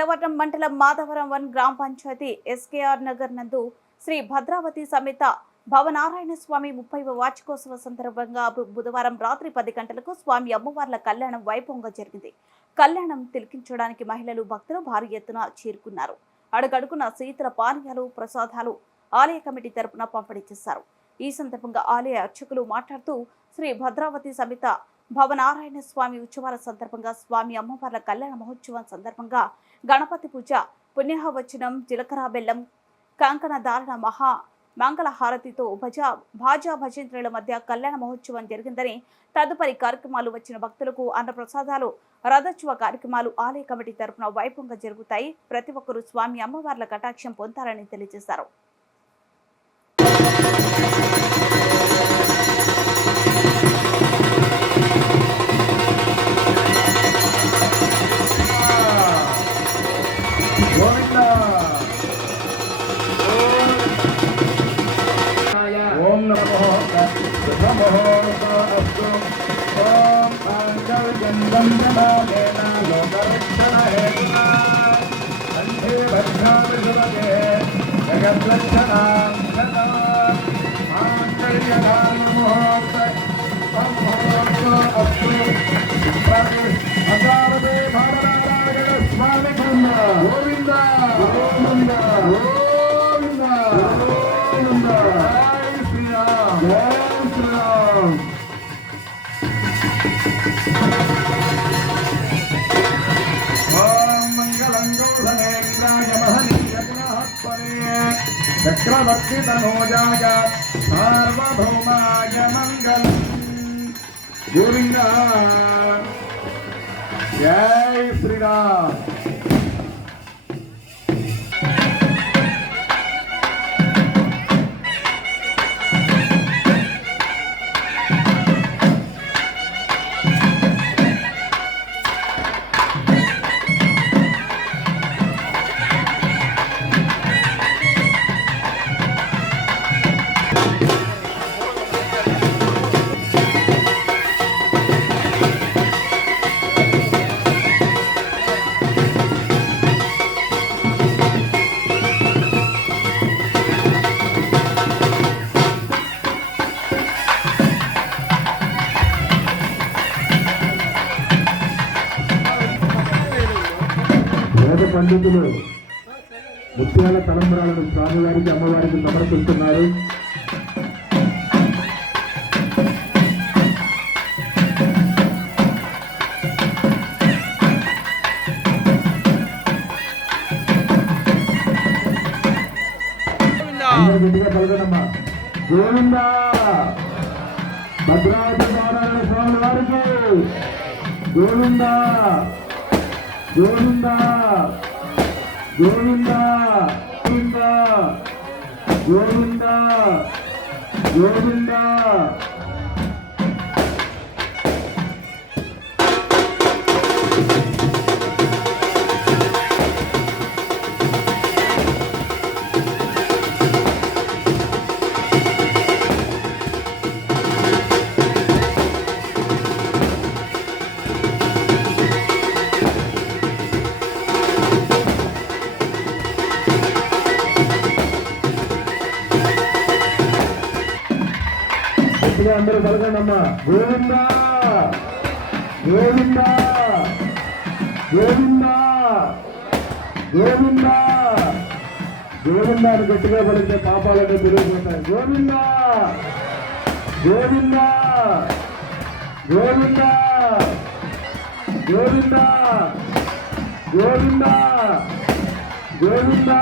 పెద్దవరం మండలం మాధవరం వన్ గ్రామ పంచాయతీ ఎస్కేఆర్ నగర్ నందు శ్రీ భద్రావతి సమేత భవనారాయణ స్వామి ముప్పై వార్షికోత్సవ సందర్భంగా బుధవారం రాత్రి పది గంటలకు స్వామి అమ్మవార్ల కళ్యాణం వైభవంగా జరిగింది. కళ్యాణం తిలకించడానికి మహిళలు భక్తులు భారీ ఎత్తున చేరుకున్నారు. అడుగడుగున శీతల పానీయాలు ప్రసాదాలు ఆలయ కమిటీ తరపున పంపిణీ చేశారు. ఈ సందర్భంగా ఆలయ అర్చకులు మాట్లాడుతూ శ్రీ భద్రావతి సమేత భవనారాయణ స్వామి ఉత్సవాల సందర్భంగా స్వామి అమ్మవార్ల కళ్యాణ మహోత్సవం సందర్భంగా గణపతి పూజ పుణ్యహవచనం జీలకర్ర బెల్లం కంకణ ధారణ మహా మంగళహారతితో భజా భజ భాజా భజంత్రుల మధ్య కళ్యాణ మహోత్సవం జరిగిందని తదుపరి కార్యక్రమాలు వచ్చిన భక్తులకు అన్నప్రసాదాలు రథోత్సవ కార్యక్రమాలు ఆలయ కమిటీ తరపున వైభవంగా జరుగుతాయి. ప్రతి ఒక్కరూ స్వామి అమ్మవార్ల కటాక్షం పొందాలని తెలియజేశారు. ॐ नमो नमो अस्तु ॐ पाञ्चर्यन्दं नमामेन लोकरक्षणहेतुना कण्ठे भद्राभिसुरगे जगद्रक्षणां पाञ्चर्यधानमोऽस्तु अस्तु वक्रवक्षितनोजाय सार्वभौमाय मङ्गलम् गोविन्द जय श्रीराम వేద పండితులు ముత్యాల తలంబరాలను స్వామివారికి అమ్మవారికి సమర్పిస్తున్నారు. అందరూ గట్టిగా పలకనమ్మా గోవింద! భద్రావతి నారాయణ స్వామి వారికి గోవిందా! 노른다. 노른다. 노른다. 노른다. 노른다. గట్టిగా అందరూ కలగండి అమ్మా గోవిందా! గోవిందా! గోవిందా! గోవిందా! గోవిందాన్ని గట్టిగా పడితే పాపాలన్నీ తిరిగిపోతాయి. గోవిందా! గోవిందా! గోవిందా! గోవిందా! గోవిందా! గోవిందా!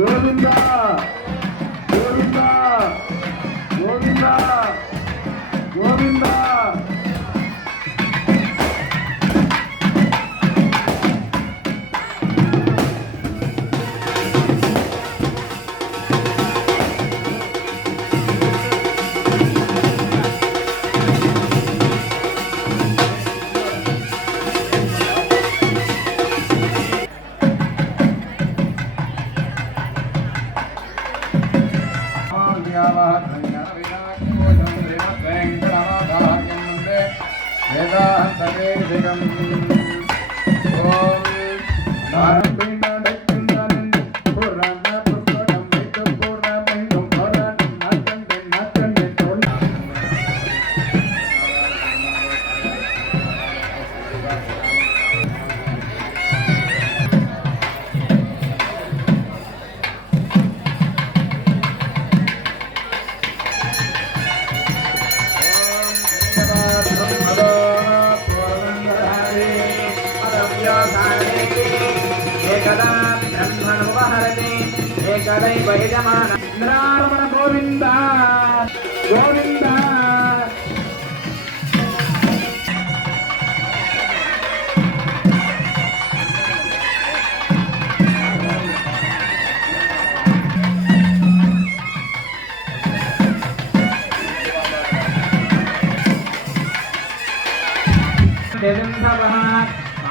గోవిందా! 여긴다. 여긴다. एकदा ब्रह्मणोपहरते एकदैव यजमान इन्द्रारमण गोविन्द गोविन्द தெரிந்தவன்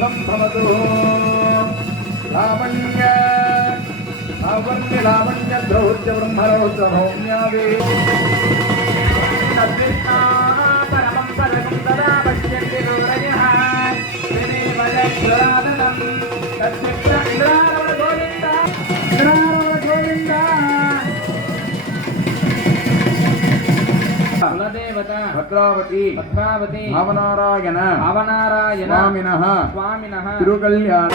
సంభవతు లావణ్య లావణ్య లావణ్య ద్రౌత్య బ్రహ్మరౌత్ర భౌమ్యావే పరమం పరమం తదా పశ్యంతి గౌరయః பத்ராவதி. பத்ராவதி. அவநாராயண. அவநாராயண. சுவாமினஹ. சுவாமினஹ. திருக்கல்யாண.